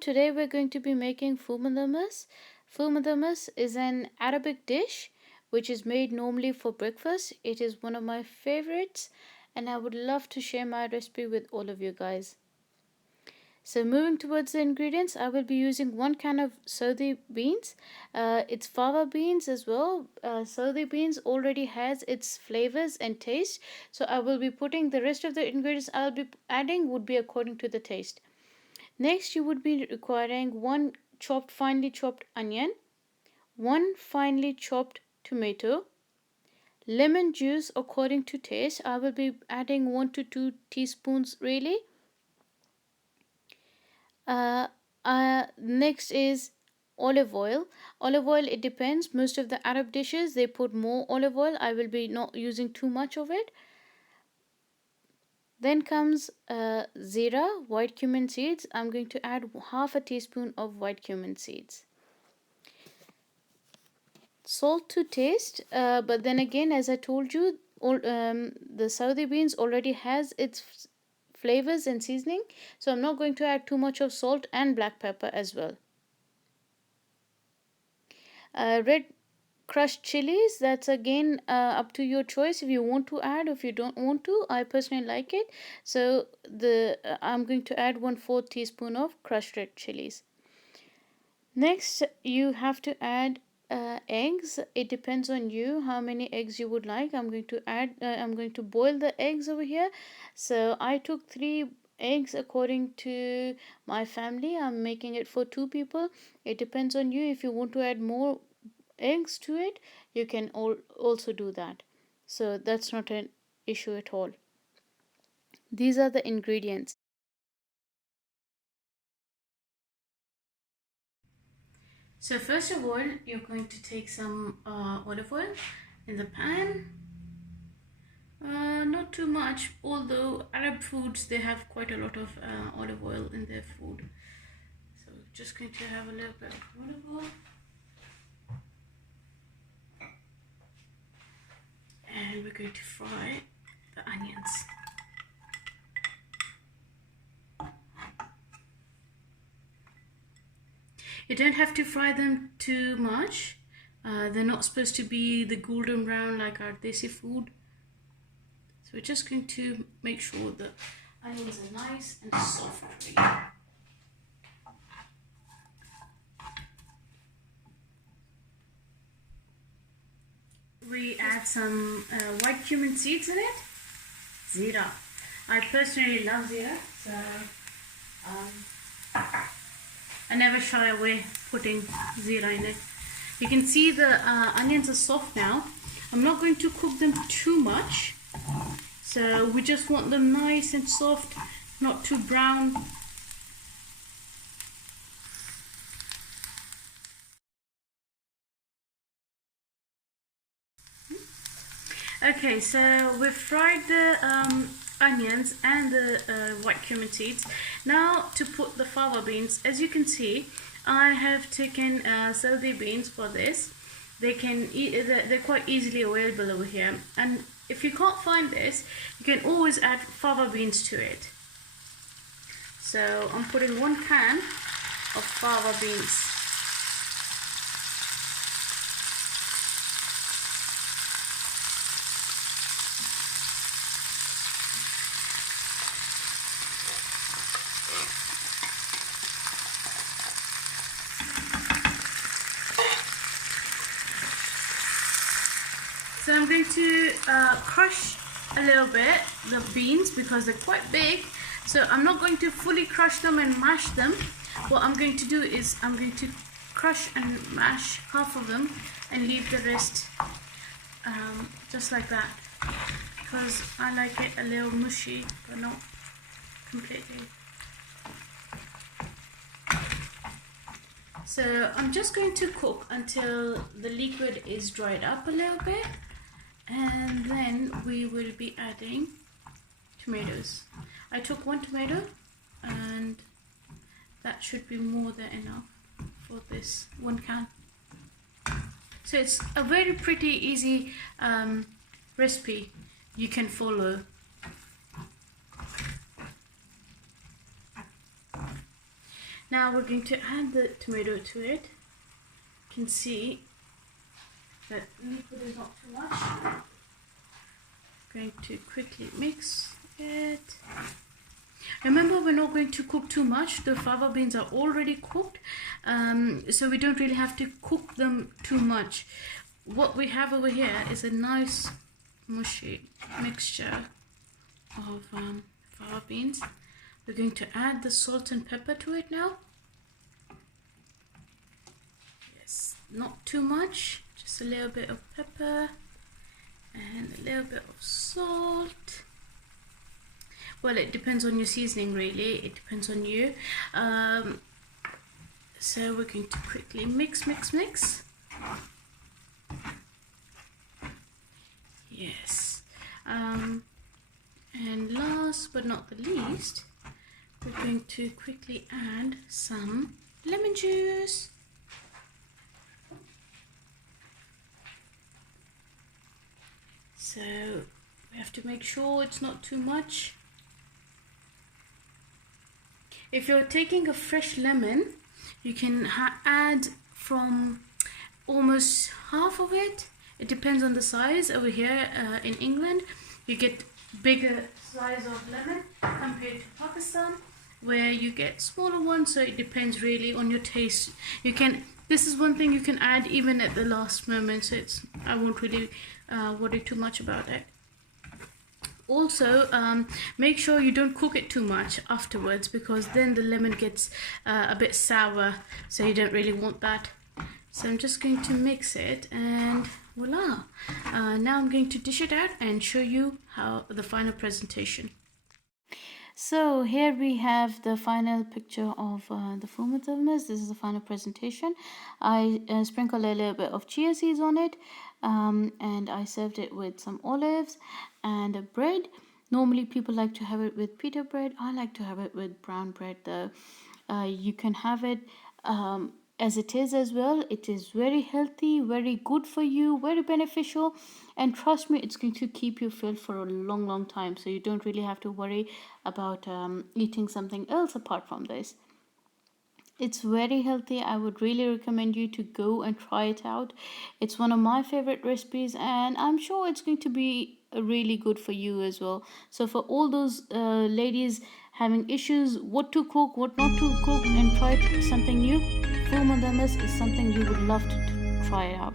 today we're going to be making ful mudammas. Ful mudammas is an Arabic dish which is made normally for breakfast. It is one of my favorites and I would love to share my recipe with all of you guys. So moving towards the ingredients, I will be using 1 can of Saudi beans. It's fava beans as well. Saudi beans already has its flavors and taste. So I will be putting the rest of the ingredients I'll be adding would be according to the taste. Next, you would be requiring 1 finely chopped onion, 1 finely chopped tomato, lemon juice according to taste. I will be adding 1 to 2 teaspoons really. Next is olive oil. Olive oil, it depends. Most of the Arab dishes they put more olive oil. I will be not using too much of it. Then comes zira, white cumin seeds. I'm going to add half a teaspoon of white cumin seeds. Salt to taste, but then again, as I told you, the Saudi beans already has its flavors and seasoning, so I'm not going to add too much of salt and black pepper as well. Red crushed chilies, that's again up to your choice if you want to add, if you don't want to. I personally like it, so I'm going to add 1/4 teaspoon of crushed red chilies. Next, you have to add eggs. It depends on you how many eggs you would like. I'm going to boil the eggs over here. So I took 3 eggs according to my family. I'm making it for 2 people. It depends on you. If you want to add more eggs to it, you can also do that. So that's not an issue at all. These are the ingredients. So first of all, you're going to take some olive oil in the pan. Not too much, although Arab foods they have quite a lot of olive oil in their food. So we're just going to have a little bit of olive oil. And we're going to fry the onions. You don't have to fry them too much. They're not supposed to be the golden brown like our desi food. So we're just going to make sure the onions are nice and soft for you. We add some white cumin seeds in it. Zira. I personally love zira, so I never shy away putting zira in it. You can see the onions are soft now. I'm not going to cook them too much. So we just want them nice and soft, not too brown. Okay, so we've fried the onions and the white cumin seeds. Now to put the fava beans. As you can see, I have taken Saudi beans for this. They're quite easily available over here. And if you can't find this, you can always add fava beans to it. So I'm putting 1 can of fava beans. So I'm going to crush a little bit the beans because they're quite big. So I'm not going to fully crush them and mash them. What I'm going to do is I'm going to crush and mash half of them and leave the rest just like that, because I like it a little mushy but not completely. So I'm just going to cook until the liquid is dried up a little bit, and then we will be adding tomatoes. I took 1 tomato and that should be more than enough for this 1 can. So it's a very pretty easy recipe you can follow. Now we're going to add the tomato to it. You can see that liquid is not too much. Going to quickly mix it. Remember, we're not going to cook too much. The fava beans are already cooked, so we don't really have to cook them too much. What we have over here is a nice mushy mixture of fava beans. We're going to add the salt and pepper to it now. Yes, not too much, just a little bit of pepper and a little bit of salt. Well, it depends on your seasoning, really. It depends on you. So we're going to quickly mix. Yes. And last but not the least, we're going to quickly add some lemon juice. So we have to make sure it's not too much. If you're taking a fresh lemon, you can add from almost half of it. It depends on the size. Over here in England, you get bigger size of lemon compared to Pakistan, where you get smaller ones. So it depends really on your taste. You can. This is one thing you can add even at the last moment. So I won't really worry too much about it. Also, make sure you don't cook it too much afterwards, because then the lemon gets a bit sour, so you don't really want that. So I'm just going to mix it, and voila. Now I'm going to dish it out and show you how the final presentation. So here we have the final picture of the Ful Mudammas. This is the final presentation. I sprinkled a little bit of chia seeds on it, and I served it with some olives and a bread. Normally people like to have it with pita bread. I like to have it with brown bread though. You can have it as it is as well. It is very healthy, very good for you, very beneficial, and trust me, it's going to keep you filled for a long time, so you don't really have to worry about eating something else apart from this. It's very healthy. I would really recommend you to go and try it out. It's one of my favorite recipes, and I'm sure it's going to be really good for you as well. So for all those ladies having issues what to cook, what not to cook, and try something new, Ful Mudammas is something you would love to try out.